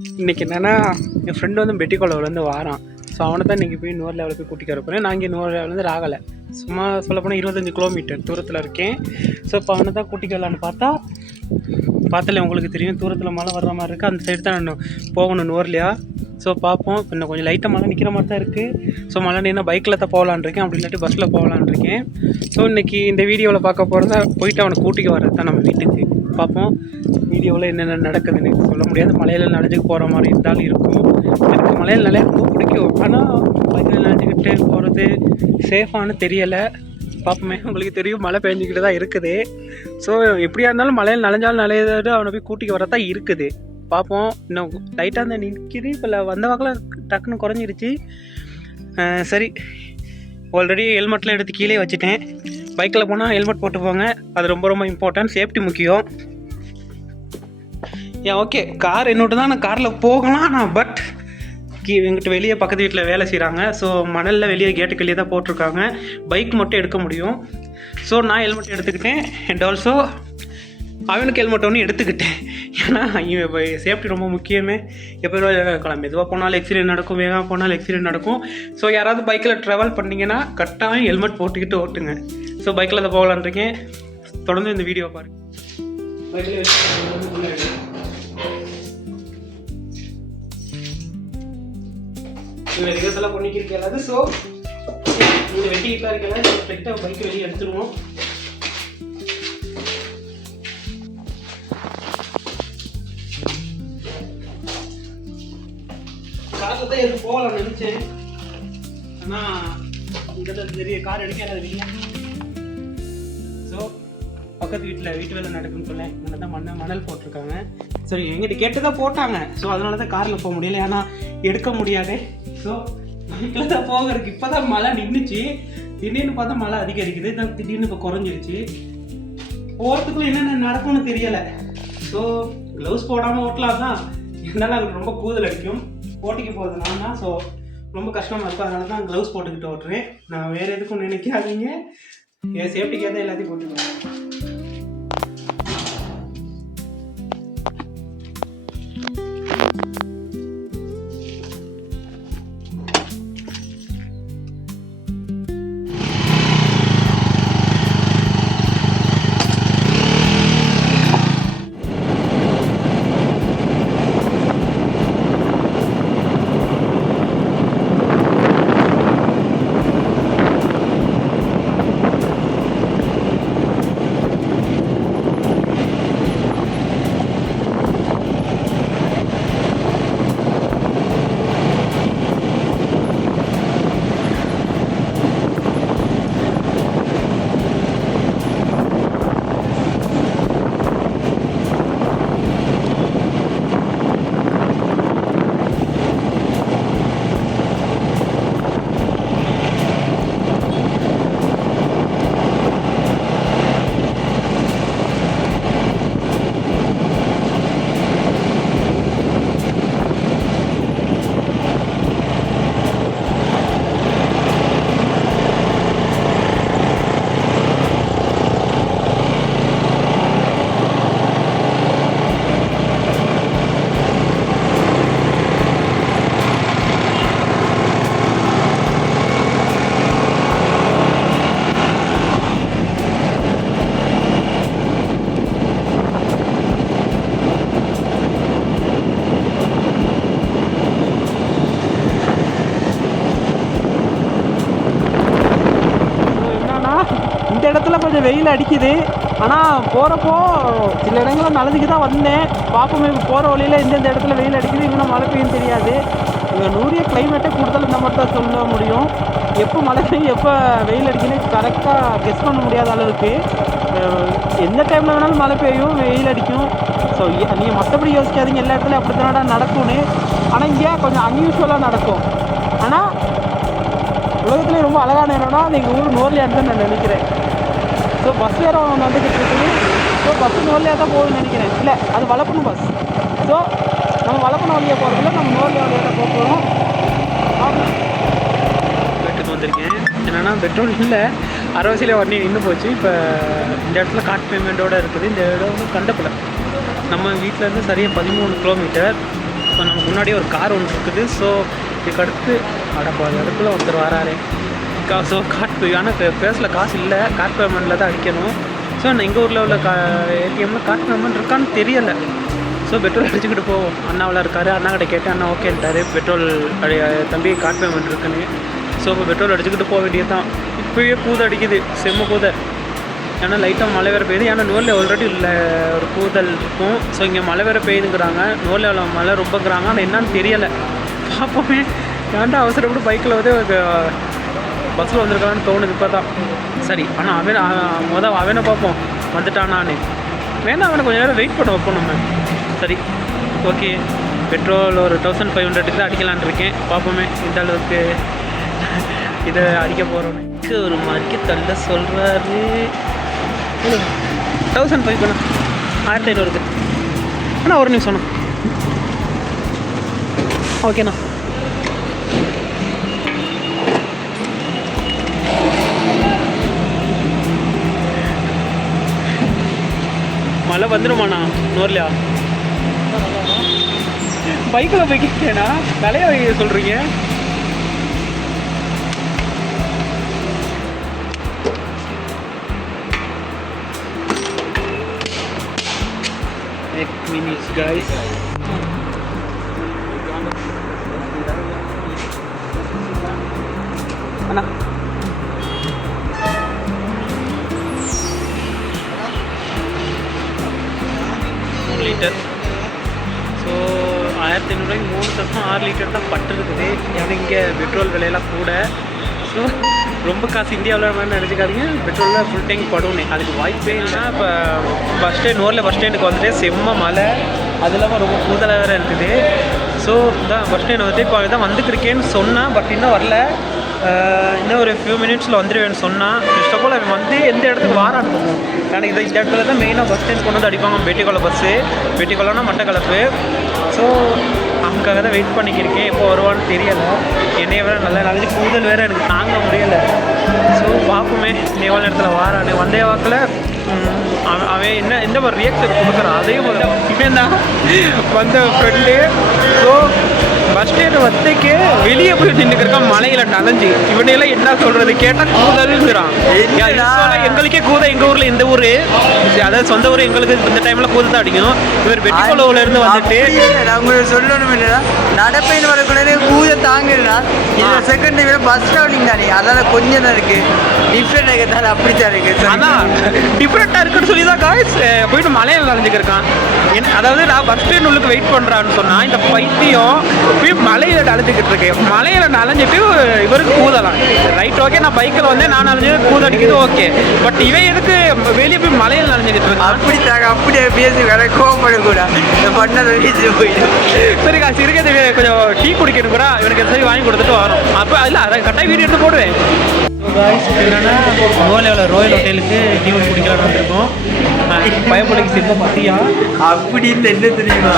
இன்றைக்கி என்னென்னா என் ஃப்ரெண்டு வந்து பெட்டிக்கோளவுலேருந்து வாரான். ஸோ அவனை தான் இன்றைக்கி போய் நூறு லெவலில் போய் கூட்டிகிட்டு வர போகிறேன். நான் இங்கே நூறு லெவலேருந்து ராகலை, சும்மா சொல்லப்போனால் 25 கிலோமீட்டர் தூரத்தில் இருக்கேன். ஸோ இப்போ அவனை தான் கூட்டிகிட்டு வரலான்னு பார்த்தாலே உங்களுக்கு தெரியும், தூரத்தில் மழை வர்ற மாதிரி இருக்குது. அந்த சைடு தான் நான் போகணும் நூறுலையா. ஸோ பார்ப்போம். இப்போ இன்னும் கொஞ்சம் லைட்டாக மழை நிற்கிற மாதிரி தான் இருக்குது. ஸோ மழை நின்று பைக்கில் தான் போகலான் இருக்கேன், அப்படி இல்லாட்டி பஸ்ஸில் போகலான் இருக்கேன். ஸோ இன்றைக்கி இந்த வீடியோவில் பார்க்க போகிறத போயிட்டு அவனை கூட்டிகிட்டு வர்றது தான் நம்ம வீட்டுக்கு. பார்ப்போம் வீடியோவில் என்னென்ன நடக்குதுன்னு சொல்ல முடியாது. மலையில் நனைஞ்சுக்கு போகிற மாதிரி இருந்தாலும் இருக்கும். எனக்கு மலையில் நிறைய ரொம்ப பிடிக்கும், ஆனால் பைக்கில் நனைஞ்சிக்கிட்டு போகிறது சேஃபானு தெரியலை. பார்ப்போமே, உங்களுக்கு தெரியும் மழை பெஞ்சிக்கிட்டு தான் இருக்குது. ஸோ எப்படியா இருந்தாலும் மலையில் நனைஞ்சாலும் நனையாது அவனை போய் கூட்டிகிட்டு வரதான் இருக்குது. பார்ப்போம். இன்னும் லைட்டாக இருந்தால் நிற்கிது, இப்போ வந்த வாக்கில் டக்குன்னு குறைஞ்சிருச்சு. சரி, ஆல்ரெடி ஹெல்மெட்லாம் எடுத்து கீழே வச்சுட்டேன். பைக்கில் போனால் ஹெல்மெட் போட்டு போங்க, அது ரொம்ப ரொம்ப இம்பார்ட்டன்ட், சேஃப்டி முக்கியம். ஓகே, கார் என்னோட தான், நான் காரில் போகலாம். நான் பட் எங்கிட்ட வெளியே பக்கத்து வீட்டில் வேலை செய்கிறாங்க. ஸோ மணலில் வெளியே கேட்டுக்கு வெளியே தான் போட்டிருக்காங்க, பைக் மட்டும் எடுக்க முடியும். ஸோ நான் ஹெல்மெட் எடுத்துக்கிட்டேன், அண்ட் ஆல்சோ அவனுக்கு ஹெல்மெட் ஒன்று எடுத்துக்கிட்டேன். ஏன்னா சேஃப்டி ரொம்ப முக்கியமே. எப்போ இருக்கலாம், மெதுவாக போனாலும் ஆக்சிடென்ட் நடக்கும், வேகமாக போனாலும் ஆக்சிடென்ட் நடக்கும். ஸோ யாராவது பைக்கில் ட்ராவல் பண்ணிங்கன்னா கரெக்டாக ஹெல்மெட் போட்டுக்கிட்டு ஓட்டுங்க. ஸோ பைக்கில் தான் போகலான் இருக்கேன். தொடர்ந்து இந்த வீடியோ பாருங்க. இதில் ரிவர்ஸெல்லாம் பண்ணிக்கிட்டு எல்லாது. ஸோ இந்த வெட்டிக்கிட்டுலாம் இருக்கலாம். ஸ்ட்ரெக்டாக பைக்கை வெளியே எடுத்துருவோம். காரில் தான் எதுவும் போகலாம் நினச்சேன், ஆனால் இந்த பெரிய கார் எடுக்காது வெளியே. ஸோ பக்கத்து வீட்டு வேலை நடக்குன்னு சொல்ல இங்கே தான் மணல் போட்டிருக்காங்க. சரி, எங்கிட்ட கேட்டு தான் போட்டாங்க. ஸோ அதனால தான் காரில் போக முடியல, ஏன்னா எடுக்க முடியாது. ஸோ பைக்கில் தான் போகிறதுக்கு. இப்போ தான் மழை நின்றுச்சு, திடீர்னு பார்த்தா மழை அதிகரிக்குது, தான் திடீர்னு இப்போ குறைஞ்சிருச்சு. போகிறதுக்குள்ள என்னென்ன நடக்கும்னு தெரியலை. ஸோ க்ளவுஸ் போடாமல் ஓட்டலாம் தான், இருந்தாலும் அது ரொம்ப கூதல் அடிக்கும். போட்டிக்கு போகிறதுனால தான் ஸோ ரொம்ப கஷ்டமாக இருக்கும். அதனால தான் க்ளவுஸ் போட்டுக்கிட்டு ஓட்டுறேன். நான் வேறு எதுக்கும் நினைக்காதீங்க, என் சேஃப்டிக்காக தான் எல்லாத்தையும் போட்டுக்கிறேன். இடத்துல கொஞ்சம் வெயில் அடிக்குது, ஆனால் போகிறப்போ சில இடங்களில் நனைஞ்சிக்கு தான் வந்தேன். பார்ப்போமே போகிற வழியில் எந்தெந்த இடத்துல வெயில் அடிக்குது, இன்னும் மழை பெய்யும் தெரியாது. இங்கே நூறிய கிளைமேட்டே கூடுதல் இந்த மட்டும் தான் சொல்ல முடியும். எப்போ மழை பெய்யும் எப்போ வெயில் அடிக்குன்னு கரெக்டாக கெஸ் பண்ண முடியாத அளவுக்கு. எந்த டைமில் வேணாலும் மழை பெய்யும், வெயில் அடிக்கும். ஸோ நீங்கள் மற்றபடி யோசிக்காதீங்க, எல்லா இடத்துலையும் அப்படி தானடா நடக்கும்னு. ஆனால் இங்கே கொஞ்சம் அன்யூஸ்வலாக நடக்கும். ஆனால் உலகத்துலேயே ரொம்ப அழகான இடம்னா அது எங்கள் ஊர் நூர்லியான்னு தான் நான் நினைக்கிறேன். ஸோ பஸ் வேறு ஒன்று வந்துக்கிட்டு இருக்குது. ஸோ பஸ்ஸு நூர்லியாக தான் போகுதுன்னு நினைக்கிறேன். இல்லை, அது வளப்பணும் பஸ். ஸோ நம்ம வளப்பணும் வழியாக போகிறதுல நம்ம நூர்லியா வழியாக தான் போக போகிறோம். வீட்டுக்கு வந்திருக்கேன். என்னென்னா பெட்ரோல் இல்லை, அரவசியில் வண்டி நின்று போச்சு. இப்போ இந்த இடத்துல கார்ட் பேமெண்ட்டோடு இருக்குது. இந்த இடம் வந்து கண்டப்பட நம்ம வீட்டிலேருந்து சரியாக 13 கிலோமீட்டர். ஸோ நமக்கு முன்னாடியே ஒரு கார் ஒன்று இருக்குது. ஸோ இதுக்கு அடுத்து அதுக்குள்ளே ஒருத்தர் வராரு. ஸோ ஆனால் பேஸில் காசு இல்லை, கார்ட் பேமெண்ட்டில் தான் அடிக்கணும். ஸோ நான் எங்கள் ஊரில் உள்ள ஏடிஎம்மில் கார்ட் பேமெண்ட் இருக்கான்னு தெரியலை. ஸோ பெட்ரோல் அடிச்சுக்கிட்டு போவோம். அண்ணாவில் இருக்கார், அண்ணா கிட்ட கேட்டேன், அண்ணா ஓகேன்ட்டார், பெட்ரோல் தம்பி கார்ட் பேமெண்ட் இருக்குன்னு. ஸோ இப்போ பெட்ரோல் அடிச்சுக்கிட்டு போக வேண்டியது தான். இப்போயே கூதை அடிக்குது, செம்ம கூதை. ஏன்னா லைட்டாக மழை வேறு பெய்யுது. ஏன்னா நூலில் ஆல்ரெடி இல்லை ஒரு கூதல் இருக்கும். ஸோ இங்கே மழை வேறு பெய்யுதுங்கிறாங்க, நூலில் மழை ரொம்பங்கிறாங்க. ஆனால் என்னன்னு தெரியலை, பார்ப்போமே. ஏன்டா அவசரப்பட்டு பைக்கில் வந்து பஸ்ஸில் வந்திருக்கான்னு தோணுது இப்போ தான். சரி, ஆனால் அவனை பார்ப்போம் வந்துட்டானான்னு. வேணா அவனை கொஞ்சம் நேரம் வெயிட் பண்ண வைப்போம் நம்ம. சரி, ஓகே. பெட்ரோல் ஒரு 1500 தான் அடிக்கலான் இருக்கேன். பார்ப்போமே இந்த அளவுக்கு இதை அடிக்க போகிறோன்னு. ஒரு மாதிரிக்கு தள்ள சொல்கிறாரு. 1500 பண்ண 1500 அண்ணா. ஒரு நிமிஷம்ண்ணா. ஓகேண்ணா. மழை வந்துடுமாண்ணா நூறுலையா? பைக்கில் போய்க்கிட்டேண்ணா, விலைய சொல்கிறீங்க. minutes guys. Mana? Liter. So 1500 3.6 litre தான் பட்டுருக்குது. ஏன்னா இங்கே பெட்ரோல் விலையெல்லாம் கூட. ஸோ ரொம்ப காசு இந்தியாவில் மாதிரி நினச்சிக்காதீங்க. பெட்ரோலில் ஃபுல் டேங்க் படுவோன்னே அதுக்கு வாய்ப்பே இல்லை. இப்போ பஸ் ஸ்டாண்ட் நூரில் பஸ் ஸ்டாண்டுக்கு வந்துட்டு செம்ம மழை, அது இல்லாமல் ரொம்ப கூதலாக வேறு இருக்குது. ஸோ தான் பஸ் ஸ்டாண்ட் வந்துட்டு இப்போ தான் வந்துக்கிருக்கேன்னு சொன்னான். பட் இன்னும் வரல. இன்னும் ஒரு ஃபியூ மினிட்ஸில் வந்துடுவேன்னு சொன்னான். ஃபர்ஸ்ட் ஆஃப் ஆல் அவன் வந்து எந்த இடத்துக்கு வாரான்னு போகும். ஏன்னா இந்த இடத்துல தான் மெயினாக பஸ் ஸ்டாண்ட் கொண்டு வந்து அடிப்பாங்க. பேட்டிக்கொலை பஸ்ஸு, பேட்டிக்கொலைனா மட்டக்களப்பு. ஸோ அவனுக்காக தான் வெயிட் பண்ணிக்கிருக்கேன். எப்போ வருவான்னு தெரியலை. என்னைய வேறு நல்லா நாளைக்கு கூதல் வேறு எனக்கு தாங்க முடியலை. ஸோ பார்ப்போமே எவ்வளோ நேரத்தில் வாரானு. வந்தே வாக்கில் அவன் என்ன எந்த மாதிரி ரியாக்ஷன் கொடுக்குறான் அதையும் இவன் தான் வந்த ஃப்ரெண்டு. ஸோ பஸ் ஸ்டாண்டு வந்தக்கே வெளியே போய் நின்றுக்கிறக்கான் மலையில் நனைஞ்சு. இவனையெல்லாம் என்ன சொல்கிறது கேட்டால் கூதல்ங்கிறான். எங்களுக்கே கூதை எங்கள் ஊரில் இந்த ஊர், அதாவது சொந்த ஊர் எங்களுக்கு இந்த டைமில் கூதை தான் அடிக்கும். இவர் வெட்டிக்கொள்ளவுல இருந்து வந்துட்டு நான் சொல்லணும் இல்லைன்னா நடப்பையில் வரக்கூடாது கூதை தாங்குறா. இந்த செகண்ட் டைம் பஸ் ட்ராவலிங் தானே, அதனால் கொஞ்சம் தான் இருக்குது டிஃப்ரெண்ட் ஆகிறதால அப்படி தான் இருக்குது. அதான் டிஃப்ரெண்ட்டாக இருக்குன்னு சொல்லி தான் காய்ஸ் போயிட்டு மலையில் நனைஞ்சிக்கிருக்கான். அதாவது நான் பஸ் ஸ்டாண்ட் உள்ளுக்கு வெயிட் பண்ணுறான்னு சொன்னால் இந்த பைத்தியம் போய் மலையில் நனைஞ்சிக்கிட்டு இருக்கேன். மலையில் நனைஞ்சிட்டு இவருக்கு கூதலாம். Right, okay. நான் பைக்கில் வந்து நான் நனைஞ்சு கூதடிக்கிறது ஓகே. பட் இவன் எதுக்கு வெளியே போய் மலையில் நனைஞ்சிக்கிட்டு இருக்கான்? அப்படியே பேசி வேற கோவப்படக்கூடாது. பண்ணதை வீட்டு போயிடும். சரிக்கா, சிறுகதை கொஞ்சம் டீ குடிக்கணும் கூட இவனுக்கு எதாவது வாங்கி கொடுத்துட்டு வரும். அப்போ இல்லை அதை கரெக்டாக வீடியோ எடுத்து போடுவேன். என்னன்னா ரோயல் ஹோட்டலுக்கு டீ குடிக்கலான்னு வந்திருக்கோம். பயப்படைக்கு சிற்ப பார்த்தியா அப்படி இல்லை. என்ன தெரியுமா,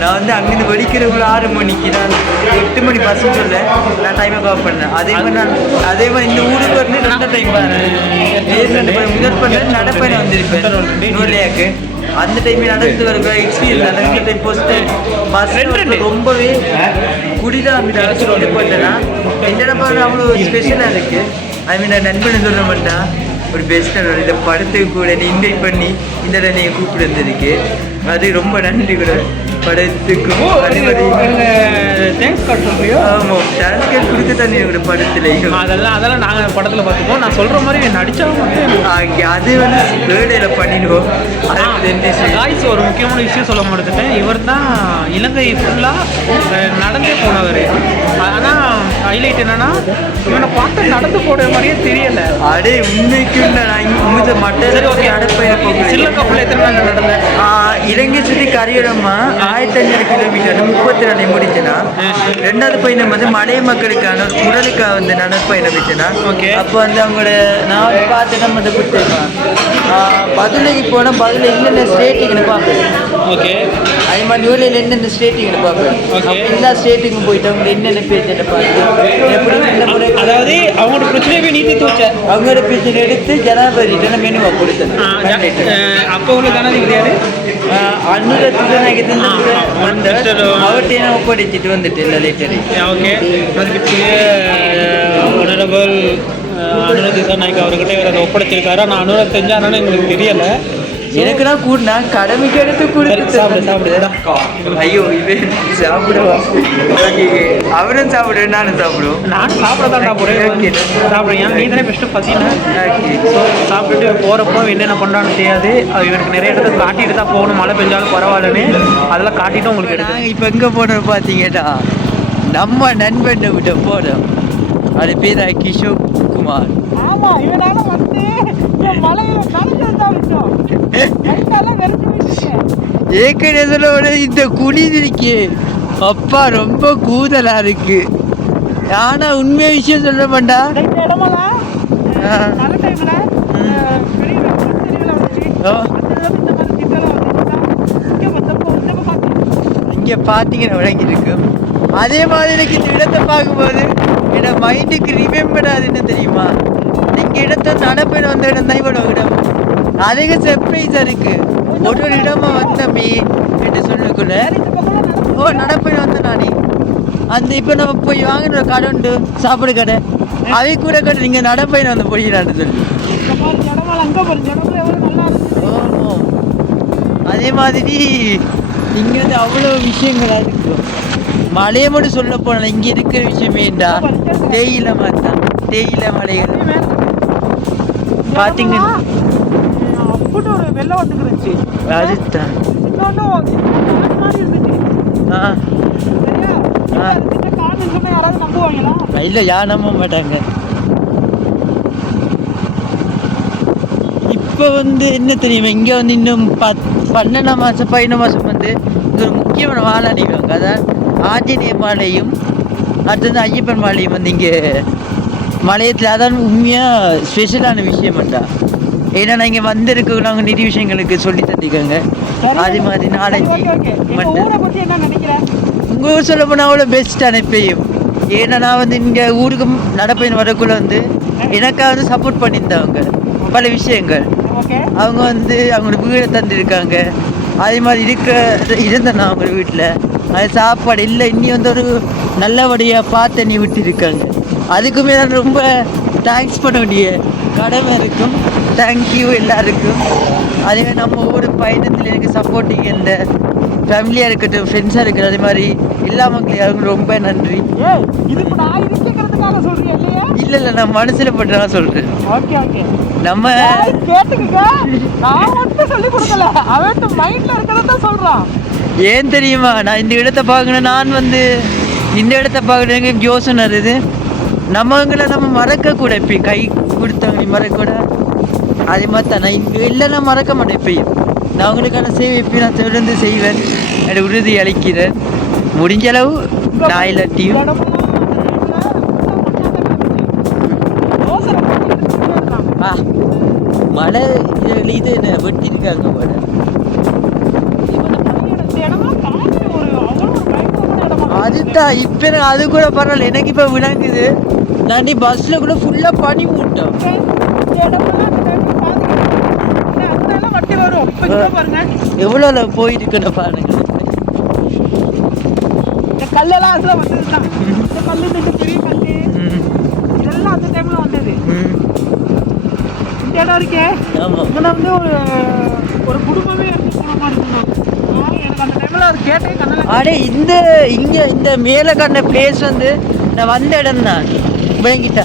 நான் வந்து அங்கேருந்து வடிக்கிறவங்கள 6 மணிக்கு நான் 8 மணி பஸ் சொல்ல நான் டைமை கவர் பண்ணேன். அதே மாதிரி இந்த ஊருக்கு வந்து 2 டைம் முதல் பண்ண நடப்பயணம் வந்திருப்பேன் நூலையாக்கு. அந்த டைம் நடந்து வர எக்ஸ்பீரியன்ஸ் அந்த டைம் போஸ்ட்டு பஸ் ரொம்பவே குடிதான் அழைச்சிட்டு போயிட்டேன்னா என்னென்ன பாருங்க அவ்வளோ ஸ்பெஷலாக இருக்குது. ஐ மீன் நான் நண்பன் சொல்ல மாட்டேன் ஒரு பெஸ்ட்டாக இந்த படத்துக்கு கூட நீ இன்வைட் பண்ணி இந்த இடம் நீங்கள் கூப்பிட்டு வந்திருக்கு. அது ரொம்ப நன்றி கூட படத்துக்கும். அதே மாதிரி தேங்க்ஸ் கார்டு சொல்றியோ? ஆமாம், தேங்க்ஸ் கார்டு கொடுக்க தானே என்னோட படத்துலையும். அதெல்லாம் நாங்கள் படத்தில் பார்த்துப்போம். நான் சொல்கிற மாதிரி நடித்தாலும் அது வந்து வேர்டையில் பண்ணிடுவோம். காய்ஸ் ஒரு முக்கியமான விஷயம் சொல்ல மாட்டேன். இவர் தான் இலங்கை ஃபுல்லாக நடந்தே போனவர். ஆனால் ஹைலைட் என்னன்னா இவனை பார்த்து நடந்து போடுற மாதிரியே தெரியலை. அடே உண்மைக்கு நான் மட்டும் ஓகே அடப்பையாக ஸ்ரீலங்காவில் எத்தனை நாள் நடந்தேன்? இலங்கை சுற்றி கரையோரமா 1500 கிலோமீட்டர் 34 முடிச்சுன்னா. 2வது பயணம் வந்து மலைய மக்களுக்கான ஒரு குரலுக்காக வந்து நடப்பயணம் வச்சுன்னா. ஓகே. அப்போ வந்து அவங்களோட நான் வந்து பார்த்து நம்ம வந்து கொடுத்துருப்பேன். பதிலைக்கு போனால் பதில் என்னென்ன ஸ்டேட்டுக்குன்னு பார்ப்பேன். ஓகே. அதே மாதிரி நியூலையில் என்னென்ன ஸ்டேட்டுக்குன்னு பார்ப்பேன். எல்லா ஸ்டேட்டுக்கும் போயிட்டு அவங்க என்னென்ன பேச்சுட்டு பார்த்து எப்படி இந்த முறை அதாவது அவங்களோட பிரச்சனையை நீட்டி தூச்ச அவங்களோட பிரச்சனை எடுத்து ஜனாதிபதிட்டு மெனுவாக கொடுத்தேன். அப்போ உள்ள ஜனாதிபதி யாரு? அனுரத்துக்கு அவர்கிட்ட ஒப்படைச்சிட்டு வந்துட்டு இல்லை லேட்டரு. ஓகே, மதிப்பிற்குரிய ஆனரபிள் அனுராக் திசாநாயக் அவர்கிட்ட இவர் அதை ஒப்படைச்சிருக்காரு. ஆனால் அனுராக் செஞ்சாரான்னு எங்களுக்கு தெரியலை. எனக்குனா கூட்டினா கடமைக்கு எடுத்து கொடுத்து சாப்பிடுதா. ஐயோ இது சாப்பிடுவா. அவரும் சாப்பிடுவேன், நானும் சாப்பிடுவோம். நானும் சாப்பிட தான் சாப்பிடுறேன். சாப்பிடுறேன், நீ தானே பெஸ்ட்டு பார்த்தீங்கன்னா. ஸோ சாப்பிட்டுட்டு போகிறப்போ என்னென்ன பண்ணுறான்னு தெரியாது. அது இவருக்கு நிறைய இடத்துல காட்டிட்டு தான் போகணும். மழை பெஞ்சாலும் பரவாயில்லன்னு அதெல்லாம் காட்டிட்டு உங்களுக்கு எடுத்து. நாங்கள் இப்போ எங்கே போனோம் பார்த்தீங்கன்னா, நம்ம நண்பன் விட்ட போனோம். அது பேர் கிஷோர் குமார். ஆமாம், இவனால வந்து மழையில ஏற்கனவே இந்த குளிர் இருக்கே அப்பா ரொம்ப கூதலா இருக்கு. ஆனா உண்மைய விஷயம் சொல்ல மாட்டா. இங்க பாத்தீங்கன்னா விளங்கி இருக்கும். அதே மாதிரி எனக்கு இந்த இடத்தை பார்க்கும்போது என் மைண்டுக்கு ரிமெம்பர் ஆகுது என்ன தெரியுமா, எங்க இடத்த நடப்பேன் வந்த இடம் தான் இவ்வளோ இடம். அதிக சர்ப்ரைஸா இருக்கு. ஒரு இடமா வந்தமே என்று சொல்லக்குள்ள நடப்பேன் வந்த நானே அந்த இப்போ நம்ம போய் வாங்கின ஒரு கடை உண்டு, சாப்பாடு கடை, அவை கூட கடை நீங்க நடப்பேன் வந்து போயிடலான்னு சொல்லி. அதே மாதிரி இங்க வந்து அவ்வளோ விஷயங்களா இருக்கு. மலையை மட்டும் சொல்ல போனா இங்க இருக்கிற விஷயமேண்டா தேயிலை மரம், தேயிலை மலைகள் பாத்தீங்கன்னா ஒரு வெள்ளம் வந்துருச்சு. அதுதான் இல்ல யார் நம்ப மாட்டாங்க. இப்ப வந்து என்ன தெரியுமா, இங்க வந்து இன்னும் 12 மாசம் 15 மாசம் வந்து இங்க ஒரு முக்கியமான வாழை அணிவாங்க. அதான் ஆஞ்சநேய மாலையும் அடுத்தது ஐயப்பன் மாலையும் வந்து இங்க மலையத்தில் அதான் உண்மையா ஸ்பெஷலான விஷயம் மாட்டா. ஏன்னா நான் இங்கே வந்திருக்கு நாங்கள் நிறைய விஷயங்களுக்கு சொல்லி தந்திக்கோங்க. அதே மாதிரி நாளைக்கு உங்கள் ஊர் சொல்ல போனால் அவ்வளோ பெஸ்ட்டான எப்பயும். ஏன்னா நான் வந்து இங்கே ஊருக்கு நடப்பயன் வரக்குள்ள வந்து எனக்காக வந்து சப்போர்ட் பண்ணியிருந்தவங்க பல விஷயங்கள். அவங்க வந்து அவங்களோட வீடை தந்துருக்காங்க. அதே மாதிரி இருந்தேன் நான் அவங்க வீட்டில். அது சாப்பாடு இல்லை இன்னி வந்து ஒரு நல்லபடியாக பார்த்து நீ விட்டுருக்காங்க. அதுக்குமே நான் ரொம்ப தேங்க்ஸ் பண்ண வேண்டிய கடமை இருக்கும். தேங்க்யூ எல்லாருக்கும். அதே நம்ம ஒவ்வொரு பயணத்தில் எனக்கு சப்போர்ட்டிங் இந்த ஃபேமிலியாக இருக்கட்டும், ஃப்ரெண்ட்ஸாக இருக்கட்டும், அதே மாதிரி எல்லா மக்களையும் அவங்க ரொம்ப நன்றி. இல்லை இல்லை நான் மனசில் பட்டு சொல்கிறேன். நம்ம ஏன் தெரியுமா, நான் இந்த இடத்த பார்க்கணும், நான் வந்து இந்த இடத்த பார்க்கணும் எனக்கு யோசனை இருக்குது. நம்மங்களை நம்ம மறக்கக்கூட இப்போ கை கொடுத்தவங்க மறக்கூட. அதே மாதிரி தான் நான் இங்கே இல்லைன்னா மறக்க மாட்டேன். எப்பயும் நான் அவங்களுக்கான சேவை எப்பயும் நான் தொடர்ந்து செய்வேன், எனக்கு உறுதி அளிக்கிறேன். முடிஞ்ச அளவு நான் இல்லாட்டியும் மழை இது என்ன வெட்டியிருக்காங்க மழை. அதுதான் இப்போ அது கூட பரவாயில்ல, எனக்கு இப்போ விளங்குது. நான் நீ பஸ்ஸில் கூட ஃபுல்லாக பனி மூட்டோம். எவ்வளோ போயிருக்கணும் பாருங்க. கல்லெல்லாம் அதில் வந்ததுதான். இந்த கல்லு பெரிய கல்லு இதெல்லாம் அந்த டைமில் வந்தது. இந்த இடம் இருக்கே இதில் வந்து ஒரு குடும்பமே இருந்து போன மாதிரி இருந்தாங்க. எனக்கு அந்த டைமில் அது கேட்டே கண்ணெல்லாம். அடே இந்த மேலே கண்ட பிளேஸ் வந்து நான் வந்த இடம் தான் விளங்கிட்டா.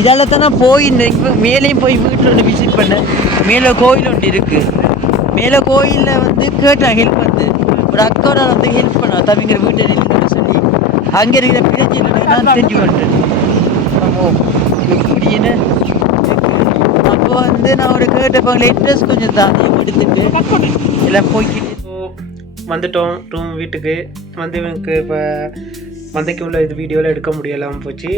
இதெல்லாம் தான் நான் போயிருந்தேன். இப்போ மேலேயும் போய் வீட்டில் ஒன்று விசிட் பண்ணேன். மேலே கோயில் ஒன்று இருக்குது. மேலே கோயிலில் வந்து கேட்டேன் ஹெல்ப் வந்து ஒரு அக்காவோட வந்து ஹெல்ப் பண்ணேன். தம்பிங்கிற வீட்டை நின்று சொல்லி அங்கே இருக்கிற பிரச்சனை நான் தெரிஞ்சு கொண்டேன். எப்படின்னு அப்போ வந்து நான் ஒரு கேட்டப்பாங்களே இன்ட்ரெஸ்ட் கொஞ்சம் தான் எடுத்துட்டு எல்லாம் போய்கிட்டு வந்துட்டோம் ரூம் வீட்டுக்கு. வந்து எனக்கு இப்போ மந்தைக்கு உள்ள இது வீடியோவில் எடுக்க முடியலாமல் போச்சு.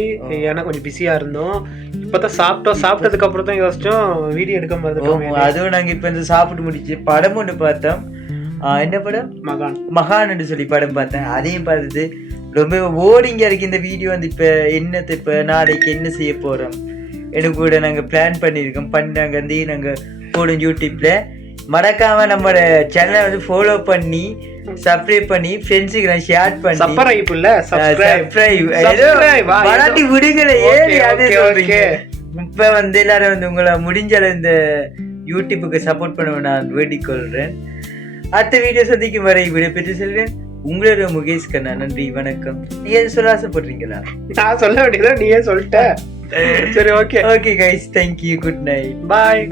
ஏன்னா கொஞ்சம் பிஸியாக இருந்தோம். இப்போ தான் சாப்பிட்டதுக்கு அப்புறம் தான் யோசிச்சோம் வீடியோ எடுக்க மாதிரி. அதுவும் நாங்கள் இப்போ இந்த சாப்பிட்டு முடிச்சு படம் ஒன்று பார்த்தோம். என்ன படம்? மகான்னு சொல்லி படம் பார்த்தேன். அதையும் பார்த்துட்டு ரொம்ப போரிங்காக இருக்குது இந்த வீடியோ. வந்து இப்போ நாளைக்கு என்ன செய்ய போகிறோம் எனக்கு கூட நாங்கள் பிளான் பண்ணியிருக்கோம். நாங்கள் வந்து நாங்கள் போடும் யூடியூப்பில் மறக்காம நம்மளோட சேனலை வந்து ஃபாலோ பண்ணி சப்ஸ்கிரைப் பண்ணி ஃப்ரெண்ட்ஸுக்கு நான் ஷேர் பண்ணி சப்ஸ்கிரைப் இல்ல சப்ஸ்கிரைப் மராட்டி விடுங்களே ஏன் அது சொல்றீங்க இப்ப வந்து எல்லாரும் வந்து உங்களை முடிஞ்ச அளவு இந்த யூடியூபுக்கு சப்போர்ட் பண்ண நான் வேண்டிக் கொள்றேன். அடுத்த வீடியோ சந்திக்கும் வரை விடைபெற்று செல்றேன். உங்களோட முகேஷ் கண்ணா, நன்றி, வணக்கம். நீங்க சொல்ல ஆசைப்படுறீங்களா? நான் சொல்ல வேண்டியதோ நீயே சொல்லிட்ட. சரி, okay guys, thank you, good night, பாய்.